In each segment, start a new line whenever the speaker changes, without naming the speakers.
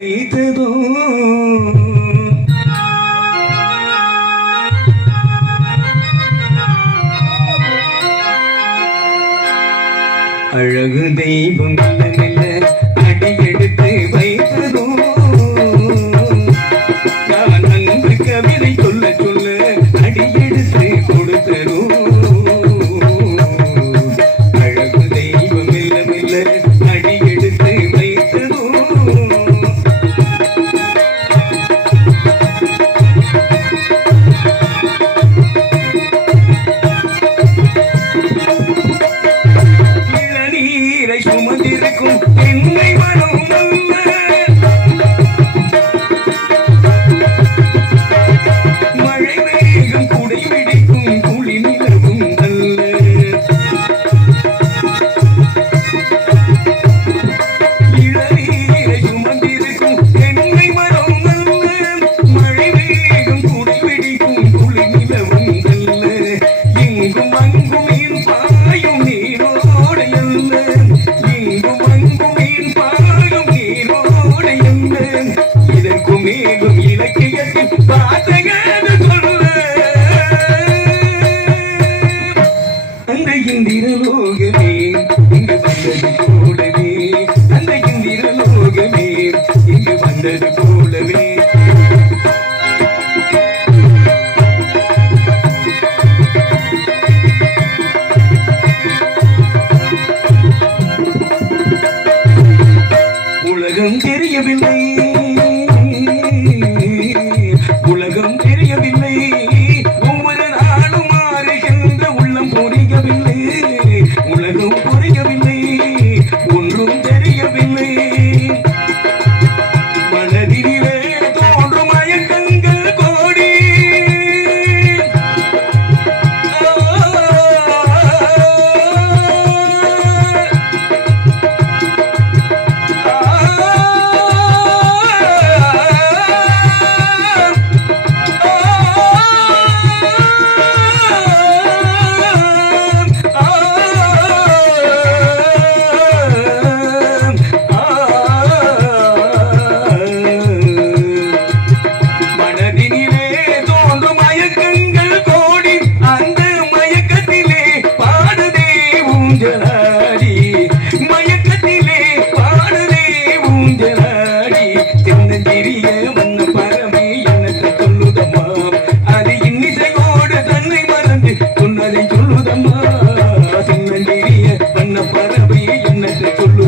செய்ததும் அழகு தெய்வம் இல்லை குமீகும் இலக்கியத்தின் பாட்டையான சொல்ல. அந்த இந்திரலோகமே இங்கு வந்தது கூடவே உலகம் தெரியவில்லை. உலகம் புரிய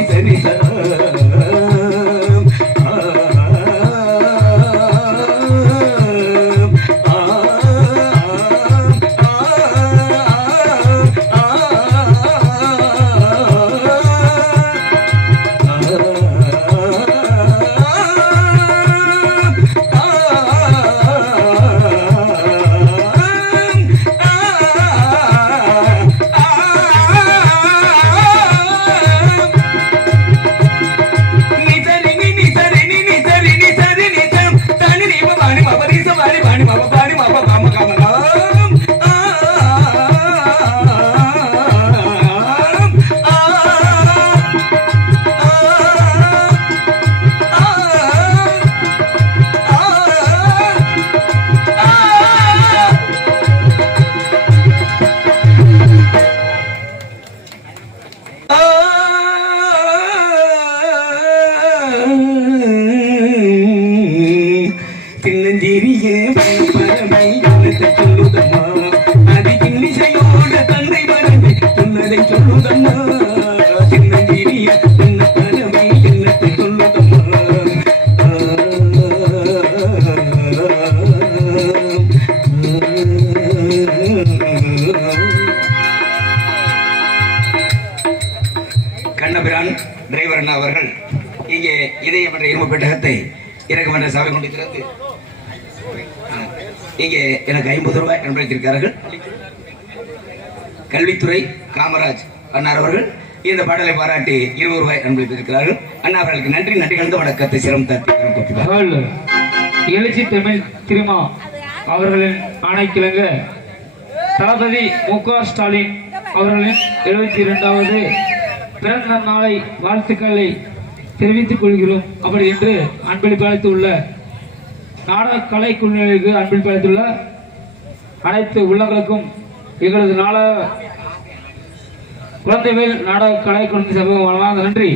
ni கண்ணபிரான் அண்ணா அவர்கள் இங்கே இதயம் என்ற இரும்பு பெட்டகத்தை இறக்கும் என்ற சபை கொண்டு திறந்து இங்கே எனக்கு ஐம்பது ரூபாய் அன்பளித்திருக்கிறார்கள் கல்வித்துறை காமராஜ் அண்ணார் அவர்கள் இந்த பாடலை பாராட்டி இருபது ரூபாய் அன்பளித்திருக்கிறார்கள் அண்ணா அவர்களுக்கு நன்றி நன்றி கலந்த வணக்கத்தை சிரம்
எழுச்சி தமிழ் திருமா அவர்களின் ஆணைக்கிழங்க தளபதி மு க ஸ்டாலின் அவர்களின் எழுபத்தி இரண்டாவது பிறந்த நாளை வாழ்த்துக்களை தெரிவித்துக் கொள்கிறோம். அப்படி என்று அன்பளிப்பு உள்ள நாடக கலை குழுவினருக்கு அன்பளிப்பு அளித்துள்ள அனைத்து உள்ளங்களுக்கும் எங்களது நாடக குழந்தைகள் நாடக கலை குழந்தை சமூகம் வழங்க நன்றி.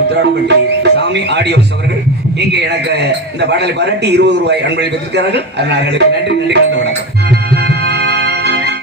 உத்திராடப்பட்டி சாமி ஆடியோஸ் அவர்கள் இங்கே எனக்கு இந்த பாடலை பாராட்டி இருபது ரூபாய் அன்பளித்திருக்கிறார்கள் அவர்களுக்கு நன்றி நன்றி கலந்து வணக்கம்.